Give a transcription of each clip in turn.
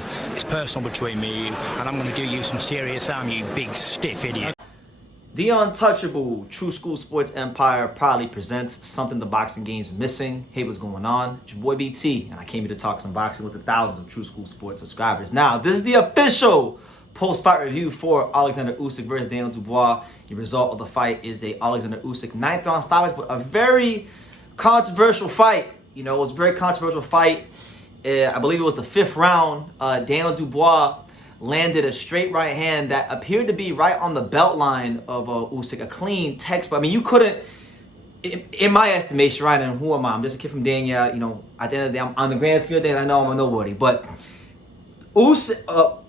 personal. It's personal between me and you, and I'm going to do you some serious harm, you big stiff idiot. The untouchable True School Sports Empire proudly presents something the boxing game's missing. Hey, what's going on? It's your boy BT, and I came here to talk some boxing with the thousands of True School Sports subscribers. Now, this is the official post-fight review for Oleksandr Usyk versus Daniel Dubois. The result of the fight is a Oleksandr Usyk 9th round stoppage, but a very controversial fight. You know, it was a very controversial fight. I believe it was the 5th round. Daniel Dubois landed a straight right hand that appeared to be right on the belt line of Usyk, a clean textbook. I mean, you couldn't, in my estimation, right, and who am I? I'm just a kid from Dania. You know, at the end of the day, I'm on the grand scheme of things, I know I'm a nobody. But Usyk,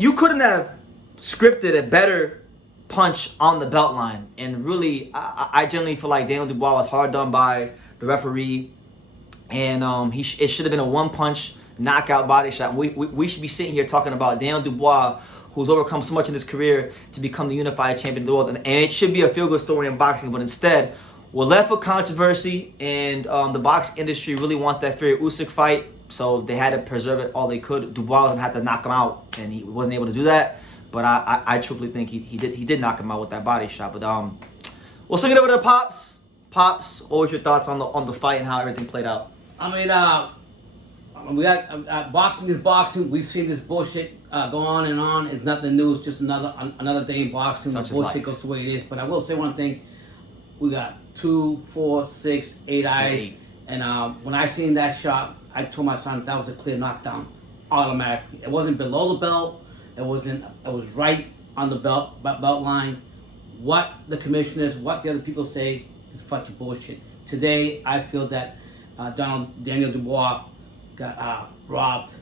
you couldn't have scripted a better punch on the belt line. And really, I generally feel like Daniel Dubois was hard done by the referee. And it should have been a one-punch knockout body shot. We should be sitting here talking about Daniel Dubois, who's overcome so much in his career to become the unified champion of the world. And it should be a feel-good story in boxing, but instead, we're left with controversy, and the boxing industry really wants that Fury Usyk fight, so they had to preserve it all they could. Dubois was gonna have to knock him out, and he wasn't able to do that. But I truthfully think he did knock him out with that body shot. But we'll swing it over to Pops. Pops, what was your thoughts on the fight and how everything played out? I mean, we got boxing is boxing. We've seen this bullshit go on and on. It's nothing new. It's just another day in boxing. The bullshit goes the way it is. But I will say one thing: we got 2, 4, 6, 8 eyes. And when I seen that shot, I told my son that was a clear knockdown, automatically. It wasn't below the belt. It wasn't. It was right on the belt line. What the commissioners, what the other people say, is fucking bullshit. Today, I feel that Daniel Dubois got robbed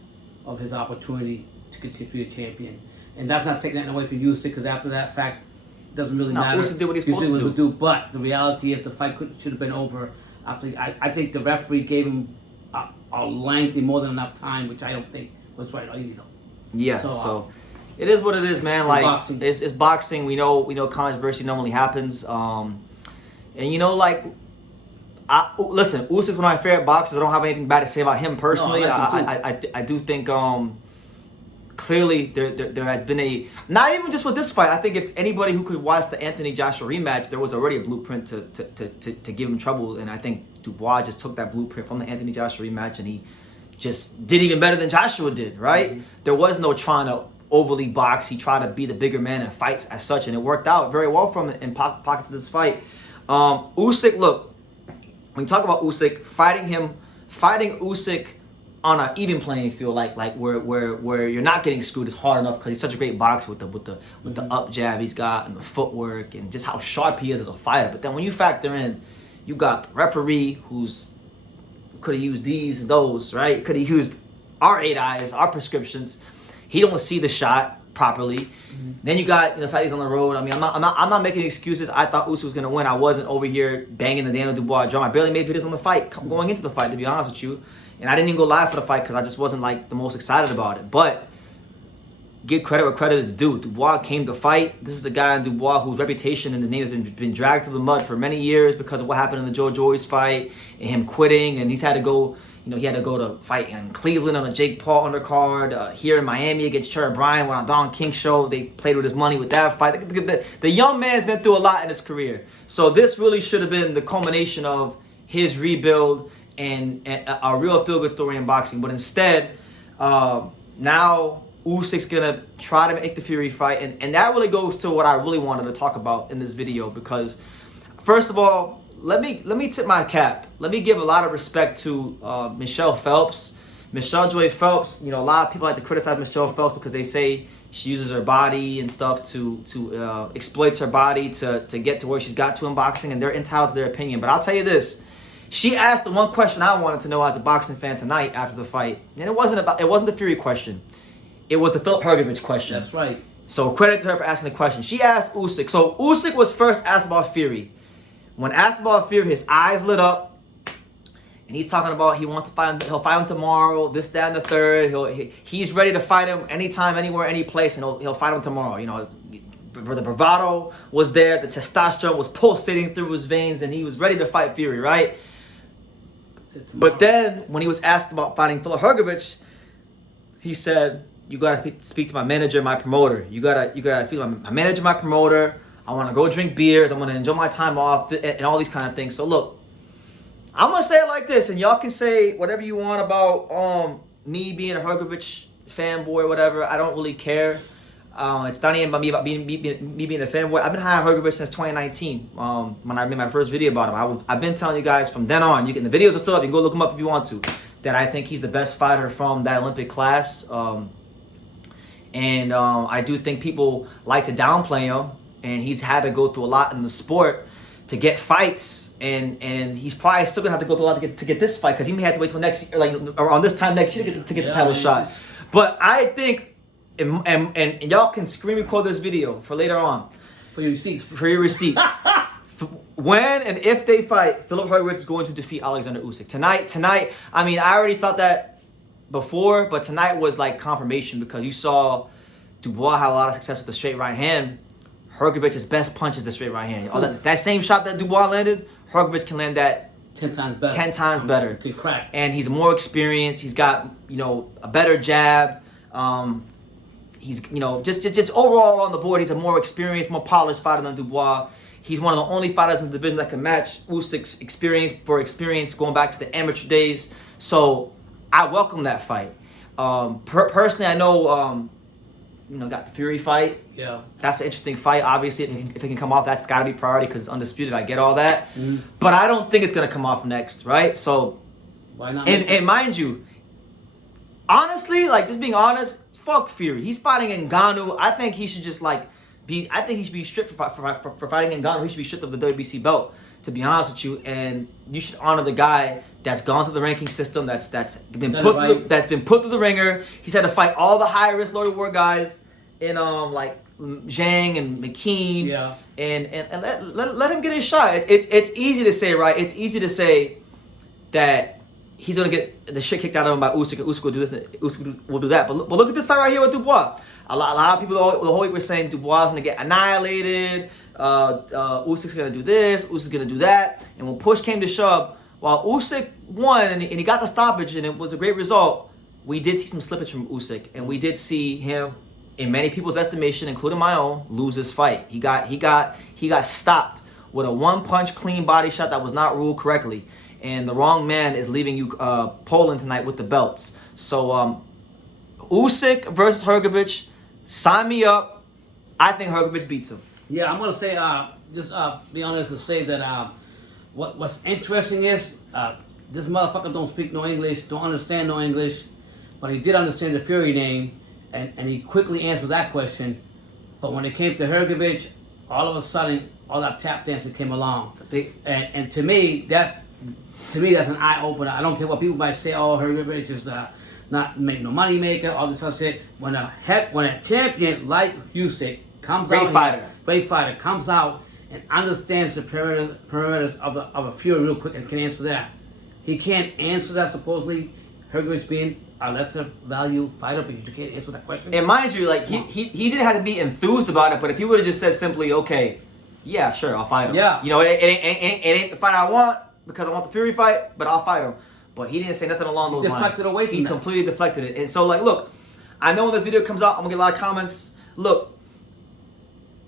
of his opportunity to continue to be a champion. And that's not taking that away from Usyk, because after that fact, it doesn't really matter. Usyk did what he's supposed to do. But the reality is the fight should have been over. After I think the referee gave him a lengthy, more than enough time, which I don't think was right either. Yeah, so it is what it is, man. Like boxing. It's boxing. We know controversy normally happens. And you know, like, listen, Usyk's one of my favorite boxers. I don't have anything bad to say about him personally. No, I like him I do think clearly there has been a, not even just with this fight. I think if anybody who could watch the Anthony Joshua rematch, there was already a blueprint to give him trouble. And I think Dubois just took that blueprint from the Anthony Joshua rematch, and he just did even better than Joshua did, right? Mm-hmm. There was no trying to overly box. He tried to be the bigger man and fights as such, and it worked out very well for him in pockets of this fight. Usyk, look, when you talk about Usyk, fighting Usyk on an even playing field, like where you're not getting screwed, is hard enough because he's such a great boxer with the up jab he's got and the footwork and just how sharp he is as a fighter. But then when you factor in, you got the referee who could have used these and those, right? Could have used our 8 eyes, our prescriptions. He don't see the shot properly. Mm-hmm. Then you got the fact he's on the road. I mean, I'm not making excuses. I thought Usyk was gonna win. I wasn't over here banging the Daniel Dubois drum. I barely made videos on the fight going into the fight, to be honest with you. And I didn't even go live for the fight because I just wasn't like the most excited about it. But give credit where credit is due. Dubois came to fight. This is a guy in Dubois whose reputation and his name has been dragged through the mud for many years because of what happened in the Joe Joyce fight and him quitting. And he's had to go. You know, he had to go to fight in Cleveland on a Jake Paul undercard. Here in Miami against Cherry Bryan on a Don King show. They played with his money with that fight. The young man's been through a lot in his career. So this really should have been the culmination of his rebuild and a real feel-good story in boxing. But instead, now Usyk's going to try to make the Fury fight. And that really goes to what I really wanted to talk about in this video. Because, first of all, let me tip my cap. Let me give a lot of respect to Michelle Phelps. Michelle Joy Phelps, you know, a lot of people like to criticize Michelle Phelps because they say she uses her body and stuff to exploits her body to get to where she's got to in boxing, and they're entitled to their opinion. But I'll tell you this. She asked the one question I wanted to know as a boxing fan tonight after the fight. And it wasn't the Fury question. It was the Filip Hrgovic question. That's right. So credit to her for asking the question. She asked Usyk. So Usyk was first asked about Fury. When asked about Fury, his eyes lit up, and he's talking about he wants to fight him. He'll fight him tomorrow. This, that, and the third. He's ready to fight him anytime, anywhere, any place, and he'll fight him tomorrow. You know, the bravado was there. The testosterone was pulsating through his veins, and he was ready to fight Fury, right? But then when he was asked about fighting Filip Hrgovic, he said, "You gotta speak to my manager, my promoter. You gotta speak to my manager, my promoter. I want to go drink beers. I want to enjoy my time off, and all these kind of things." So look, I'm gonna say it like this, and y'all can say whatever you want about me being a Hrgovic fanboy or whatever. I don't really care. It's not even about me being a fanboy. I've been high on Hrgovic since 2019. When I made my first video about him, I've been telling you guys from then on. The videos are still up. You can go look them up if you want to. That I think he's the best fighter from that Olympic class. I do think people like to downplay him, and he's had to go through a lot in the sport to get fights, and he's probably still gonna have to go through a lot to get this fight, because he may have to wait till next year, like around this time next year, to get the title shot. But I think, and y'all can screen record this video for later on. For your receipts. For your receipts. When and if they fight, Filip Hrgovic is going to defeat Oleksandr Usyk. Tonight, I mean, I already thought that before, but tonight was like confirmation, because you saw Dubois have a lot of success with the straight right hand. Hrgovic's best punch is the straight right hand. That same shot that Dubois landed, Hrgovic can land that 10 times better. 10 times better. Good crack. And he's more experienced. He's got, a better jab. He's, just overall on the board, he's a more experienced, more polished fighter than Dubois. He's one of the only fighters in the division that can match Usyk's experience going back to the amateur days. So I welcome that fight. Personally, I know, got the Fury fight. Yeah. That's an interesting fight. Obviously, if it can come off, that's got to be priority because it's undisputed. I get all that. Mm-hmm. But I don't think it's going to come off next, right? So, why not? And mind you, honestly, like, just being honest, fuck Fury. He's fighting Ngannou. I think he should just, I think he should be stripped for fighting Ngannou. He should be stripped of the WBC belt, to be honest with you. And you should honor the guy that's gone through the ranking system, that's been put through the ringer. He's had to fight all the high risk, low reward guys in like Zhang and McKean. Yeah. And let him get his shot. It's easy to say, right? It's easy to say that he's gonna get the shit kicked out of him by Usyk, and Usyk will do this, and Usyk will do that. But look at this fight right here with Dubois. A lot of people the whole week were saying Dubois is gonna get annihilated. Usyk's gonna do this. Usyk's gonna do that. And when push came to shove, while Usyk won and he got the stoppage and it was a great result, we did see some slippage from Usyk, and we did see him, in many people's estimation, including my own, lose this fight. He got stopped with a one-punch clean body shot that was not ruled correctly. And the wrong man is leaving you Poland tonight with the belts. So Usyk versus Hrgovic, sign me up. I think Hrgovic beats him. Yeah, I'm gonna say just be honest and say that what's interesting is this motherfucker don't speak no English, don't understand no English, but he did understand the Fury name, and he quickly answered that question. But when it came to Hrgovic, all of a sudden all that tap dancing came along, and to me that's an eye opener. I don't care what people might say. Oh, Hrgovic is not make no money maker, all this other shit. When a champion like Usyk comes great fighter comes out and understands the parameters of a Fury real quick and can answer that. He can't answer that, supposedly Hrgovic being a lesser value fighter, but you can't answer that question. And mind you, like he didn't have to be enthused about it, but if he would have just said simply, okay, yeah, sure, I'll fight him. Yeah. It ain't the fight I want because I want the Fury fight, but I'll fight him. But he didn't say nothing along those lines. He deflected away from that. He completely deflected it. And so, like, look, I know when this video comes out, I'm going to get a lot of comments. Look,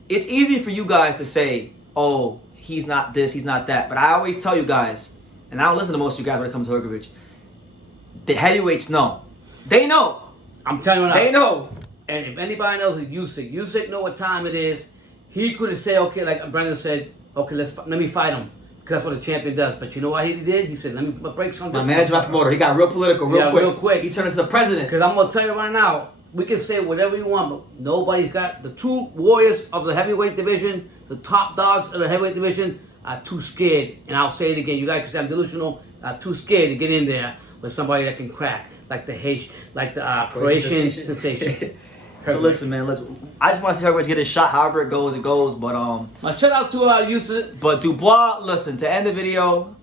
it's easy for you guys to say, oh, he's not this, he's not that. But I always tell you guys, and I don't listen to most of you guys when it comes to Hrgovic, the heavyweights know. They know. I'm telling you now. They know. And if anybody knows it, Usyk know what time it is. He could have said, okay, like Brendan said, okay, let me fight him. Because that's what a champion does. But you know what he did? He said, let me break something. My manager, my promoter, he got real political real quick. He turned into the president. Because I'm going to tell you right now, we can say whatever you want, but nobody's got the true warriors of the heavyweight division, the top dogs of the heavyweight division are too scared. And I'll say it again, you guys can say I'm delusional, are too scared to get in there with somebody that can crack, like the Croatian sensation. So listen, man. I just want to see Hrgovic get a shot. However it goes, it goes. But shout out to Usyk. But Dubois, listen. To end the video,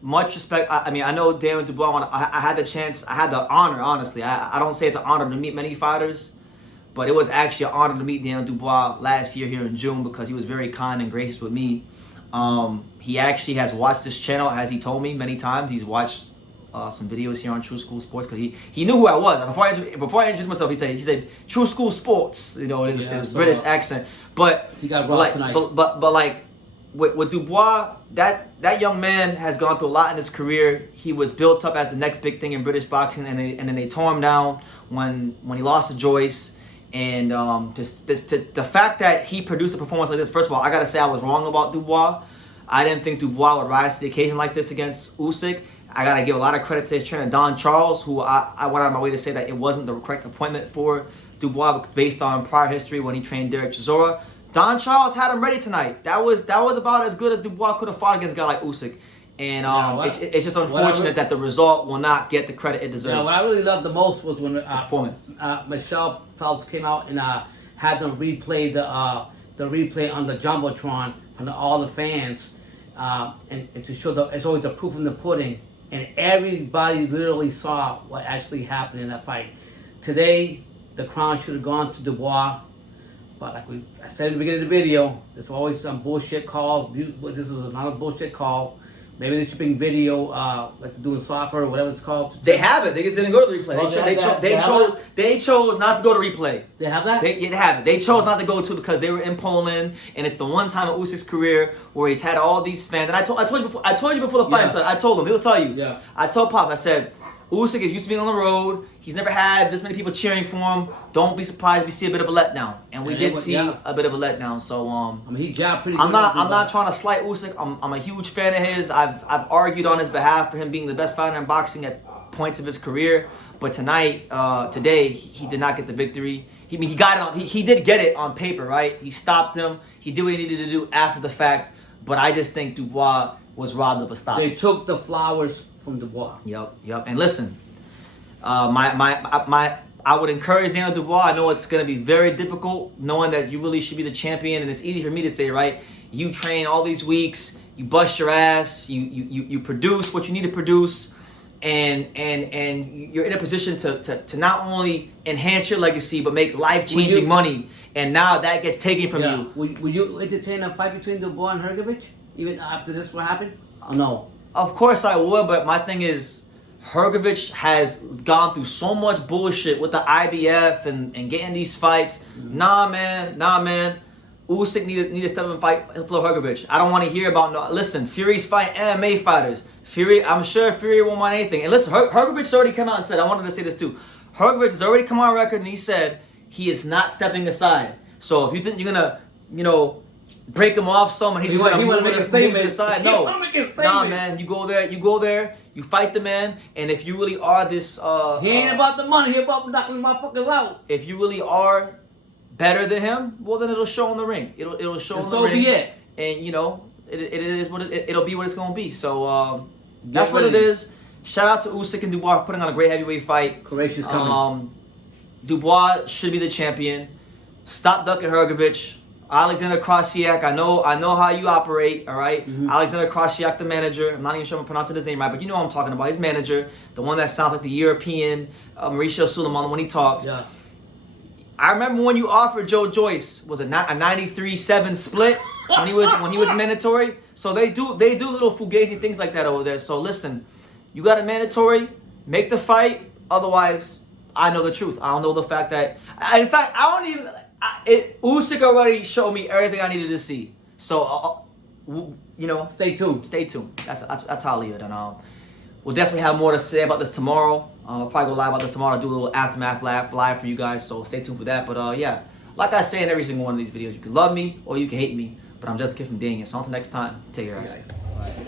much respect. I mean, I know Daniel Dubois. I had the chance. I had the honor. Honestly, I don't say it's an honor to meet many fighters, but it was actually an honor to meet Daniel Dubois last year here in June because he was very kind and gracious with me. He actually has watched this channel, as he told me many times. He's watched some videos here on True School Sports because he knew who I was. Before I introduced myself, he said True School Sports, you know, in his British accent. But he got robbed tonight. But like with Dubois, that young man has gone through a lot in his career. He was built up as the next big thing in British boxing, and then they tore him down when he lost to Joyce. And the fact that he produced a performance like this, first of all, I gotta say I was wrong about Dubois. I didn't think Dubois would rise to the occasion like this against Usyk. I gotta give a lot of credit to his trainer Don Charles, who I went out of my way to say that it wasn't the correct appointment for Dubois based on prior history when he trained Derek Chisora. Don Charles had him ready tonight. That was about as good as Dubois could have fought against a guy like Usyk. And it's just unfortunate that the result will not get the credit it deserves. Yeah, what I really loved the most was when Michelle Phelps came out and had them replay the replay on the jumbotron from all the fans, and to show it's always the proof in the pudding, and everybody literally saw what actually happened in that fight. Today, the crown should have gone to Dubois. But like I said at the beginning of the video, there's always some bullshit calls. This is another bullshit call. Maybe they should bring video, like doing soccer or whatever it's called. They have it. They just didn't go to the replay. They chose not to go to replay. They have that? They have it. They chose not to go to because they were in Poland, and it's the one time in Usyk's career where he's had all these fans. And I told you before the fight started. I told him. He'll tell you. Yeah. I told Pop. I said, Usyk is used to being on the road. He's never had this many people cheering for him. Don't be surprised if we see a bit of a letdown, and we did see a bit of a letdown. So I mean, he jabbed pretty good. I'm not trying to slight Usyk. I'm a huge fan of his. I've argued on his behalf for him being the best fighter in boxing at points of his career. But today, he did not get the victory. He got it. He did get it on paper, right? He stopped him. He did what he needed to do after the fact. But I just think Dubois was robbed of a stop. They took the flowers from Dubois. Yep. And listen, I would encourage Daniel Dubois. I know it's going to be very difficult knowing that you really should be the champion, and it's easy for me to say, right? You train all these weeks, you bust your ass, you produce what you need to produce, and you're in a position to not only enhance your legacy but make life-changing money, and now that gets taken from you. Would you entertain a fight between Dubois and Hrgovic even after this what happened? Oh, no. Of course I would, but my thing is, Hrgovic has gone through so much bullshit with the IBF and getting these fights. Nah, man. Usyk need to step up and fight for Hrgovic. I don't want to hear about listen, Fury's fighting MMA fighters. I'm sure Fury won't want anything. And listen, Hrgovic already come out and said, I wanted to say this too. Hrgovic has already come on record and he said he is not stepping aside. So if you think you're gonna, break him off some and he's just gonna move aside. No. Nah, man, you go there, you fight the man, and if you really are this he ain't about the money, he about knocking motherfuckers out. If you really are better than him, well then it'll show in the ring. It'll show in the ring. So be it. And it is what it'll be what it's gonna be. So that's what it is. Shout out to Usyk and Dubois for putting on a great heavyweight fight. Croatia's coming. Dubois should be the champion. Stop ducking Hrgovic. Alexander Krasiak, I know how you operate, all right? Alexander Krasiak, the manager. I'm not even sure if I'm pronouncing his name right, but you know what I'm talking about. His manager, the one that sounds like the European Mauricio Sulaiman when he talks. Yeah. I remember when you offered Joe Joyce, was it not a 93-7 split when he was mandatory? So they do little fugazi things like that over there. So listen, you got a mandatory, make the fight. Otherwise, I know the truth. I don't know the fact that. In fact, I don't even. Usyk already showed me everything I needed to see. So, stay tuned. Stay tuned. That's how I leave it. And we'll definitely have more to say about this tomorrow. I'll probably go live about this tomorrow. Do a little aftermath live for you guys. So stay tuned for that. But yeah, like I say in every single one of these videos, you can love me or you can hate me. But I'm just a kid from Daniel. So until next time, take care, guys.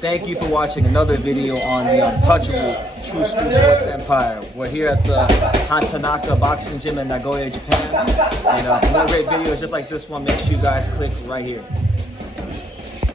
Thank you for watching another video on the untouchable True School Sports Empire. We're here at the Hatanaka Boxing Gym in Nagoya, Japan. And for more great videos just like this one, make sure you guys click right here.